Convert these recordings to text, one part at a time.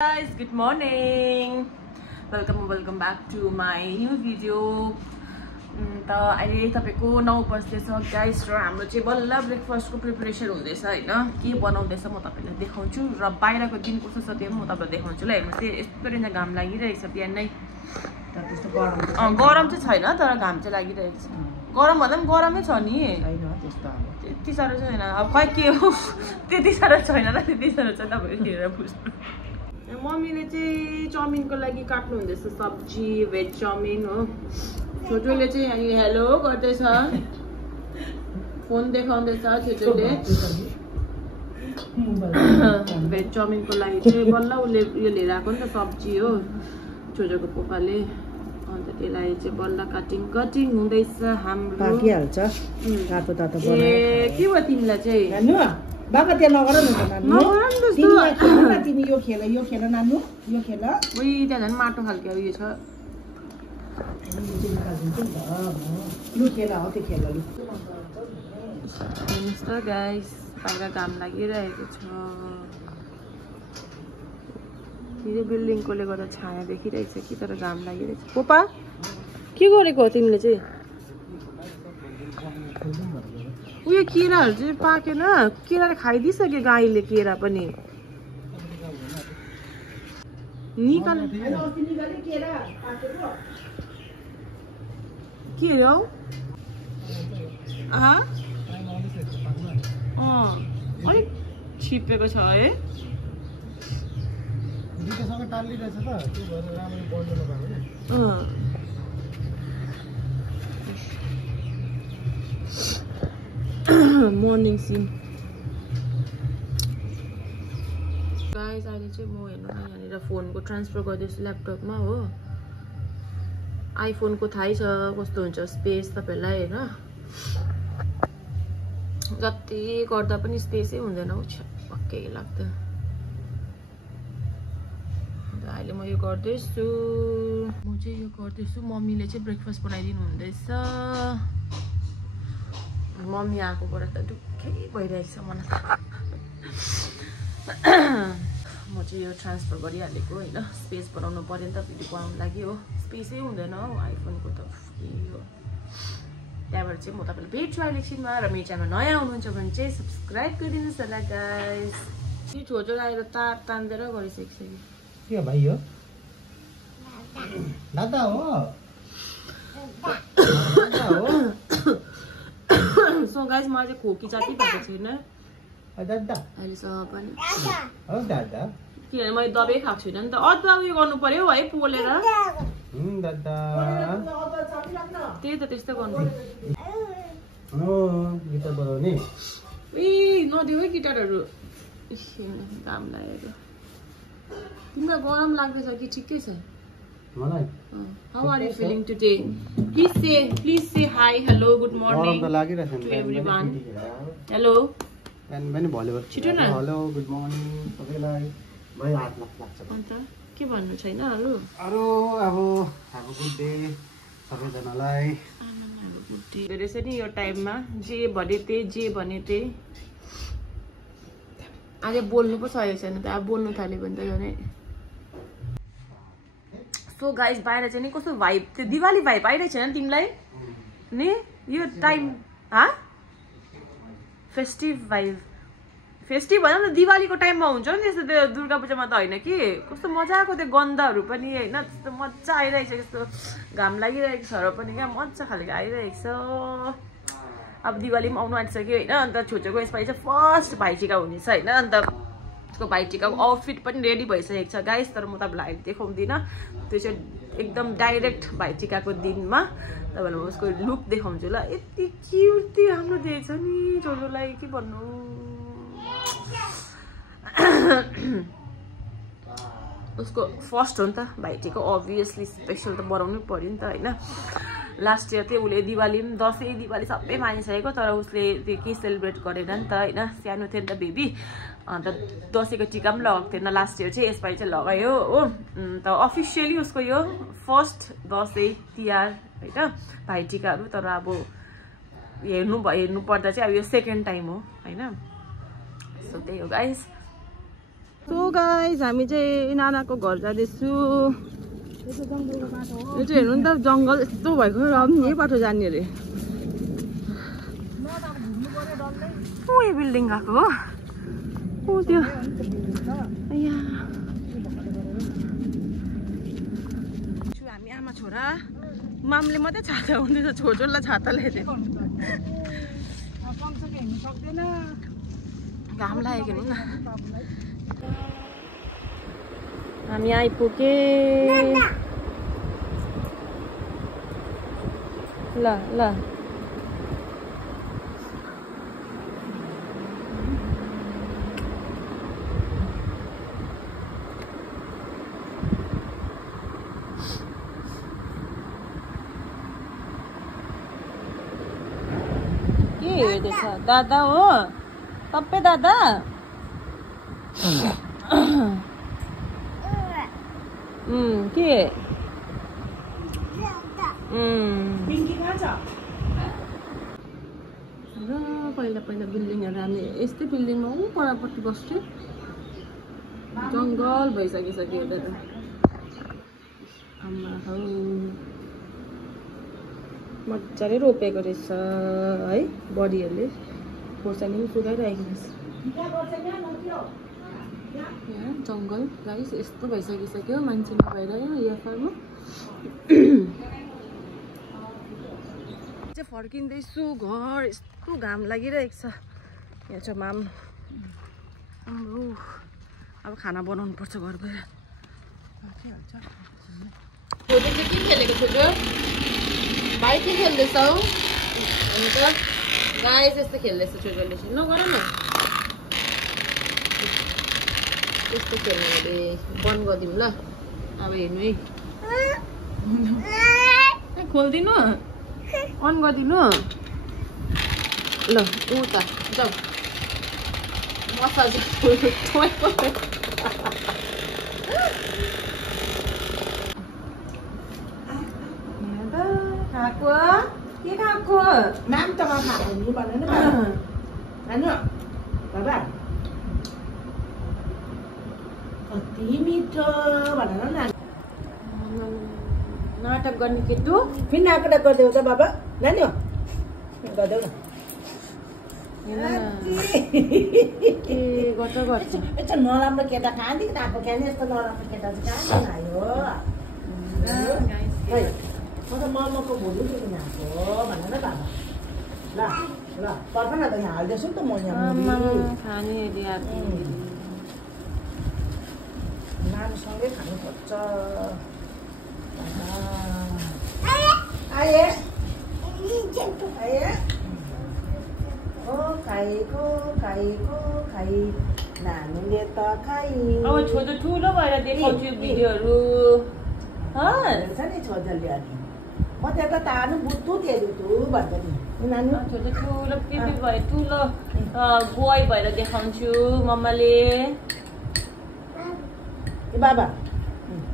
Guys, good morning. Welcome back to my new video. त अहिले तपाईको 9 बज्दैछ गाइस र हाम्रो चाहिँ बल्ल ब्रेकफास्ट को प्रिपरेसन हुँदैछ हैन के बनाउँदैछ म तपाईलाई देखाउँछु र बाहिरको दिन कस्तो छ त्यो म तपाईलाई देखाउँछु ल हेर्नुस् यस्तो रेन्ज घाम लागिरहेछ बिहानै त त्यस्तो गरम गरम चाहिँ छैन तर घाम चाहिँ लागिरहेछ गरम भन्दा पनि गरमै छ नि हैन त्यस्तो अब त्यति साह्रो छैन अब खै के हो त्यति साह्रो छैन र त्यति साह्रो चाहिँ तपाईले हेरेर बुझ्नु मम्मीले चाहिँ चाउमिनको लागि काट्नु हुँदैछ सब्जी भेज चाउमिन हो छोटोले चाहिँ अनि हेलो गर्दैछ फोन देखाउँदैछ छोटोले भेज चाउमिनको लागि चाहिँ बल्ल उसले यो लिएर आएको नि त सब्जी हो छोटोको पोकाले अन्त त्यसलाई चाहिँ बल्ल कटिङ हुँदैछ हाम्रो पाकिहाल्छ तातो तातो बनाए ए के भयो तिमीलाई चाहिँ नानु बाबा त्यहाँ नगर न त नानु तिमी यो खेल नानु यो खेल उही त्यहाँ झन् माटो खालको उयो छ यो खेल हो त्यो खेल हेर्नुहोस् त गाइस बाहिर घाम लागिरहेको छ यो बिल्डिङकोले गर्दा छाया देखिरहेछ कि तर घाम लागिरहेछ पोपा के गरेको हो तिमीले चाहिँ उयो केराहरू चाहिँ पाकेन केरा खाइदिइसक्यो गाईले केरा पनि निकाल के अरे हौ अलिक छिपेको छ है मर्निङ सिन गाइस अहिले चाहिँ म हेर्नु न यहाँनिर फोनको ट्रान्सफर गर्दैछु ल्यापटपमा हो आइफोनको थाहै छ कस्तो हुन्छ स्पेस तपाईलाई हैन जति गर्दा पनि स्पेसै हुँदैन हौ पक्कै लाग्छ अहिले म यो गर्दैछु मम्मीले चाहिँ ब्रेकफास्ट बनाइदिनु हुँदैछ मम्मी आएकोबाट त दुःखै भइरहेको छ मलाई म चाहिँ यो ट्रान्सफर गरिहालेको होइन स्पेस बनाउनु पर्यो नि त भिडियो बनाउनु लागि हो स्पेसै हुँदैन हौ आइफोनको त हो त्यहाँबाट चाहिँ म तपाईँलाई भेट्छु अहिले एकछिनमा र मेरो च्यानलमा नयाँ हुनुहुन्छ भने चाहिँ सब्सक्राइब गरिदिनुहोस् होला गाइस यो छोटो आएर तार तान्देर गरिसकिसक्यो के भाइ हो दादा हो सो गाइस मलाई चाहिँ खोकी जाति भएको छैन दादा अहिलेसम्म पनि हो दादा किनभने मैले दबाई खाएको छुइनँ नि त अदुवा उयो गर्नु पर्यो है पोलेर दादा त्यही त त्यस्तो गर्नु गिटार बजाउने ए नदेऊ है गिटारहरू घाम लागेको तिमीलाई गरम लाग्दैछ कि ठिकै छ मलाई How are you feeling today? Please say hi, hello, good morning to everyone. Hello. And when volleyball. छिटो न. Hello, good morning. सबैलाई भाइ हात लाग्छ. अन्त के भन्नु छैन अरु? अरु अब हाम्रो गुड डे सबैजनालाई. धेरै छ नि यो टाइममा जे भने त्यही आज बोल्नु पो सकेको छैन त अब बोल्नु थाल्यो भने त यो नै सो गाइस बाहिर चाहिँ नि कस्तो भाइब त्यो दिवाली भाइब आइरहेको छैन तिमीलाई नि यो टाइम फेस्टिभ भाइब फेस्टिभ भनौँ न दिवालीको टाइममा हुन्छ नि त्यस्तो त्यो दुर्गा पूजामा त होइन कि कस्तो मजाको त्यो गन्धहरू पनि होइन त्यस्तो मजा आइरहेको छ त्यस्तो घाम लागिरहेको छ र पनि क्या मजा खालको आइरहेको छ अब दिवाली पनि आउनु आँटिसक्यो होइन अन्त छोटोको यसपालि चाहिँ फर्स्ट भाइटिका हुनेछ होइन अन्त उसको भाइटिकाको आउटफिट पनि रेडी भइसकेको छ गाइस तर म तपाईँलाई अहिले देखाउँदिनँ त्यो चाहिँ एकदम डाइरेक्ट भाइटिकाको दिनमा तपाईँलाई म उसको लुक देखाउँछु ल यति क्युट राम्रो देखेको छ नि छोटोलाई के भन्नु उसको फर्स्ट हो नि त भाइटिका अभियसली स्पेसल त बनाउनै पर्यो नि त होइन लास्ट इयर चाहिँ उसले दिवाली पनि दसैँ दिवाली सबै मानिसकेको तर उसले त्यो के सेलिब्रेट गरेन नि त होइन सानो थियो नि त बेबी अन्त दसैँको टिका पनि लगाएको थिएन लास्ट इयर चाहिँ यसपालि चाहिँ लगायो हो अन्त अफिसियली उसको यो फर्स्ट दसैँ तिहार होइन भाइटिकाहरू तर अब हेर्नु पर्दा चाहिँ अब यो सेकेन्ड टाइम हो होइन सो त्यही हो गाइस सो गाइस हामी चाहिँ नानाको घर जाँदैछु। यो चाहिँ हेर्नु नि त जङ्गल यस्तो भएको र पनि यही बाटो जाने अरे। यो बिल्डिङ गएको हो त्यो हामी आमा छोरा मामले मात्रै छाता हुँदैछ छोजोलाई छाता ल्याइदियो घाम लागेको हेर्नु न हामी आइपुगे ल ल के हेर्दैछ दादा हो तपाईँ दादा के र पहिला पहिला बिल्डिङहरू हामी यस्तै बिल्डिङमा ऊ परपट्टि बस्थ्यो जङ्गल भइसकिसक्यो यता त आमा हौ मजाले रोपेको रहेछ है बडीहरूले खोर्सानी पनि सुकाइरहेको रहेछ यहाँ जङ्गल गाइस यस्तो भइसकिसक्यो मान्छे नभएर एफआरमा चाहिँ फर्किँदैछु घर यस्तो घाम लागिरहेको छ यहाँ चाहिँ माम हाम्रो अब खाना बनाउनु पर्छ घर गएर छोटो चाहिँ के खेलेको छोटो भाइ के खेल्दैछौ अनि त गाइस यस्तो खेल्दैछ छोटोले नगर न त्यस्तो खेल्नु अरे बन्द गरिदिउँ ल अब हेर्नु है खोलिदिनु अन गरिदिनु ल उता जाऊ मसाज खाएको के खाएको नाम त खानु भनेन हैन बाबा कति मिठो भनेर न नाटक गर्ने केटु फेरि नाटक गरिदेऊ त बाबा नानी हो गरिदेऊ न के गर्छ गर्छ यस्तो नराम्रो केटा कहाँदेखि आएको क्या यस्तो नराम्रो केटा चाहिँ कहाँदेखि आयो खै म त मर्मको भोलिदेखि आएको भनेर बाबा ल ल पर्छ न त यहाँ हालिदिएछु नि त म यहाँ खाने नानीसँगै खानुपर्छ आए खाइको खाइ नानीले त खाइ अब छोटो ठुलो भएर देखाउँछु भिडियोहरू छ नि छोजलले अनि म त्यता तार्नु बुझ्छु त्यो भन्छ नि नानी छोटो ठुलो पिपी भयो ठुलो बोय भएर देखाउँछु मम्माले बाबा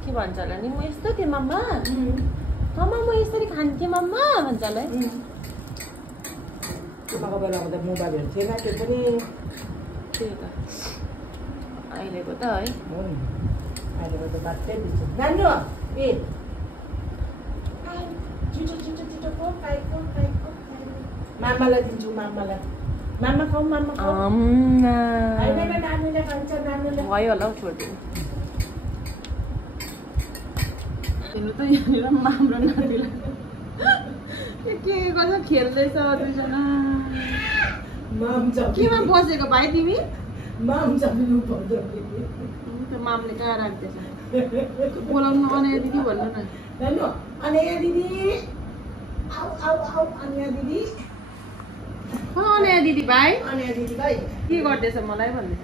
के भन्छ होला नि म यस्तो थिएँ मम्मा मम्मा म यसरी खान्थेँ मम्मा भन्छ होला है उमाको बेलामा त मोबाइलहरू थिएन त्यो पनि त्यही त अहिलेको त है अहिलेको त बाटै बिर्छ नानी हो ए छिटो छिटो छिटो खाइको मामालाई दिन्छु मामा खाऊ मामा खाऊ नानीले खान्छ नानीले भयो होला हौ छोडिदिनु हेर्नु त यहाँनिर माम र नानीलाई के गर्छ खेल्दैछ दुईजना केमा बसेको भाइ तिमी मामले कहाँ राख्दैछ बोलाउनु अनया दिदी भन्नु न अनया दिदी अनया दिदी अनया दिदी भाइ के गर्दैछ मलाई भन्दैछ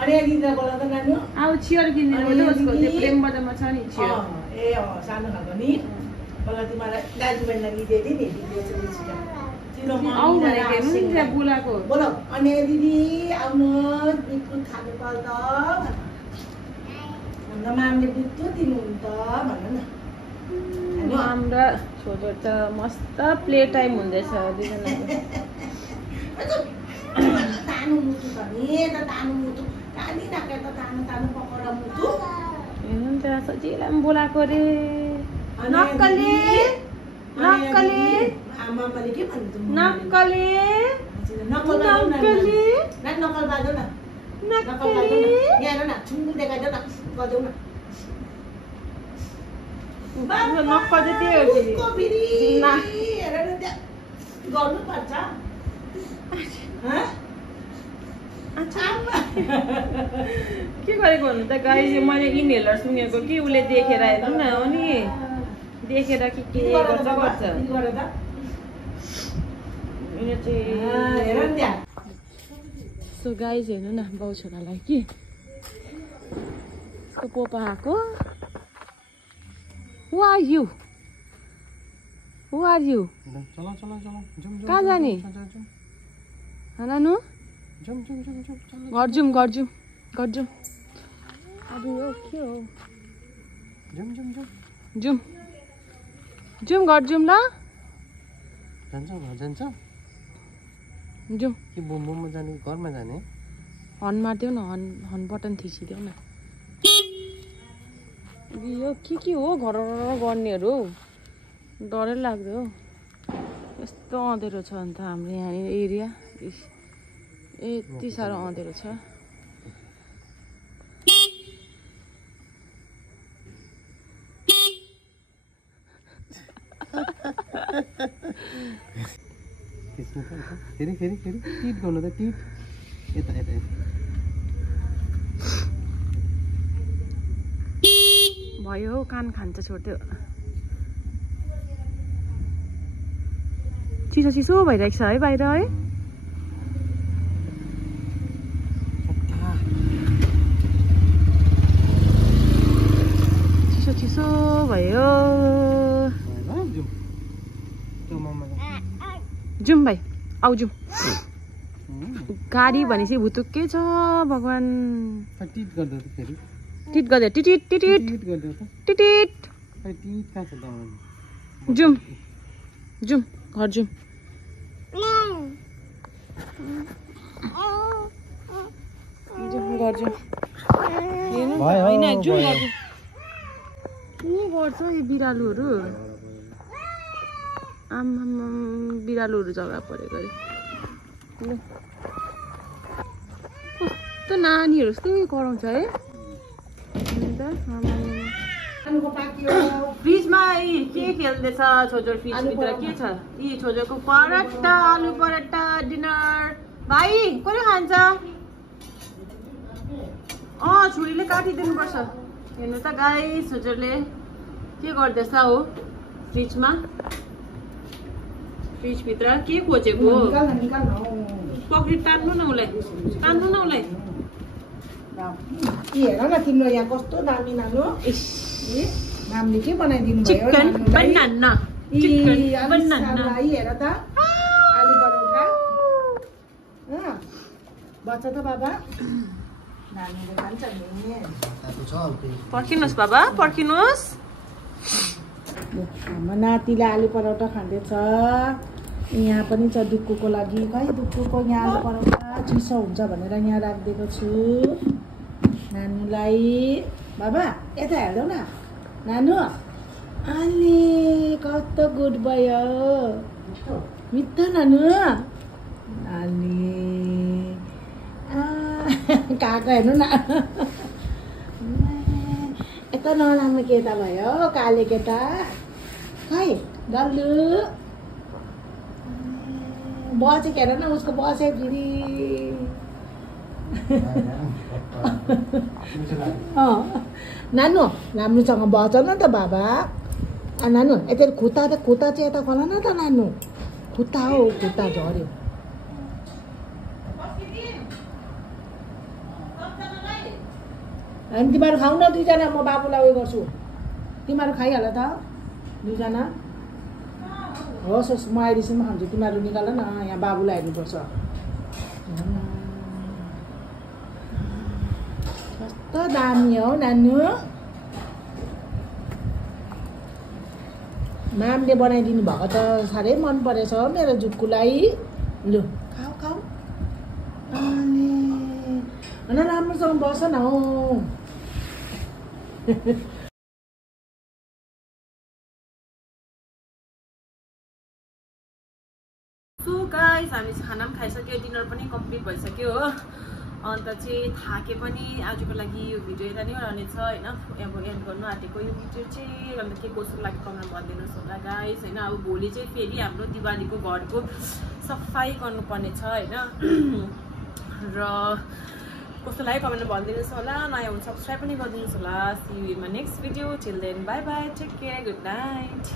अनया दिदीलाई बोला त नानी अब चियर किनिदिनु उसको त्यो प्रेम बजारमा छ नि चियर ए सानो खालको नि मलाई तिमीलाई दाजुभाइलाई लिइदिएको थिएँ नि आऊ भनेको हेर्नु नि त्यहाँ बोलाएको बोल अनया दिदी आउनुहोस् बिस्कुट खानु पर्छ भन्दा मामले बिस्कुट दिनुहुन्छ भन न माम र छोटो त मस्त प्ले टाइम हुँदैछ दुईजनाको तानु मुटु त नि त तानु मुटु काली नाके त तानु पकड मुटु हेर्नु नि त सजिलै बोलाको रे नक्कले आमाले के भन्नु नक्कले नक्कल बाजौ न यहाँ हेर न छुङ्गु देखाइदेऊ न गजौ न नक्कल चाहिँ त्यही हो फेरि हेर न त्यहाँ गर्नुपर्छ के गरेको भन्नु त गाइस मैले इनहेलर सुनेको कि उसले देखेर हेर्नु न हो नि देखेर के गर्छ सो गाइस हेर्नु न बाउ छोरालाई कि यसको पोपा आएको Who are you? कहाँ जाने नानु घर जाउँ अब यो के हो जाउँ घर जाउँ ल जाउँ के बुमबुममा जाने घरमा जाने हर्न मारिदेऊ न हर्न बटन थिचिदेऊ न यो के हो घर गर्नेहरू डरै लाग्यो यस्तो अँधेरो छ अन्त हाम्रो यहाँनिर एरिया यति साह्रो अँधेरो छ फेरि टिट गर्नु त टिट यता भयो कान खान्छ छोड्थ्यो चिसो भइरहेको छ है बाहिर है चिसो भयो जाउँ भाइ आउ जाउँ गाडी भनेपछि भुतुक्कै छ भगवान टिट गर्दा त फेरि टिट गर्दै टिटिट जाउँ घर जाउँ होइन जाउँ घर के गर्छ यो बिरालोहरू आम्मा बिरालोहरू झगडा परेको अरे कस्तो नानीहरू जस्तो कराउँछ है फ्रिजमा के खेल्दैछ छोजो फ्रिजभित्र के छ यी छोजोको पराठा आलु पराठा डिनर भाइ कसले खान्छ छुरीले काटिदिनुपर्छ हेर्नु त गाइस छोजोले के गर्दैछ हो फ्रिजमा फ्रिजभित्र के खोजेको पक्री तान्नु न उसलाई हेर न तिम्रो यहाँ कस्तो दामी नानु नामले के बनाइदिनु भयो चिकन बनाना हेर त आलु पराठा बच्चा त बाबा नानीले खान्छ नि पर्खिनुहोस् बाबा पर्खिनुहोस् हाम्रो नातिले आलु पराठा खाँदैछ यहाँ पनि छ दुक्कुको लागि खै दुक्कुको यहाँ आलु पराठा चिसो हुन्छ भनेर यहाँ राखिदिएको छु नानुलाई बाबा यता हेर्दै न नानु अलि कस्तो गुड भयो मिठो नानु अलि काका हेर्नु न यता नराम्रो केटा भयो काले केटा खै डल्लु बसेको हेर न उसको बसे फेरि नानु राम्रोसँग बस न त बाबा नानु यता खुट्टा चाहिँ यता खोला न त नानु खुट्टा हो खुट्टा झऱ्यो अनि तिमीहरू खाऊ न दुईजना म बाबुलाई उयो गर्छु तिमीहरू खाइहाल त दुईजना होस् म आइदिएसम्म खान्छु तिमीहरू निकाल न यहाँ बाबुलाई हेर्नुपर्छ कस्तो दामी हो नानु मामले बनाइदिनु भएको त साह्रै मन परेछ मेरो जुक्कुलाई लु खाऊ होइन राम्रोसँग बस न हौ सो गाइस हामी खाना पनि खाइसक्यो डिनर पनि कम्प्लिट भइसक्यो हो अन्त चाहिँ थाके पनि आजको लागि यो भिडियो यता नै रहनेछ होइन अब एन्ड गर्नु आँटेको यो भिडियो चाहिँ अन्त के कस्तो लाग्यो कमेन्ट भनिदिनुहोस् होला गाइस होइन अब भोलि चाहिँ फेरि हाम्रो दिवालीको घरको सफाइ गर्नुपर्ने छ होइन र कस्तो लाग्यो कमेन्ट भनिदिनुहोस् होला नयाँ हुन्छ सब्सक्राइब पनि गरिदिनुहोस् होला see you in my next video till then bye bye take care good night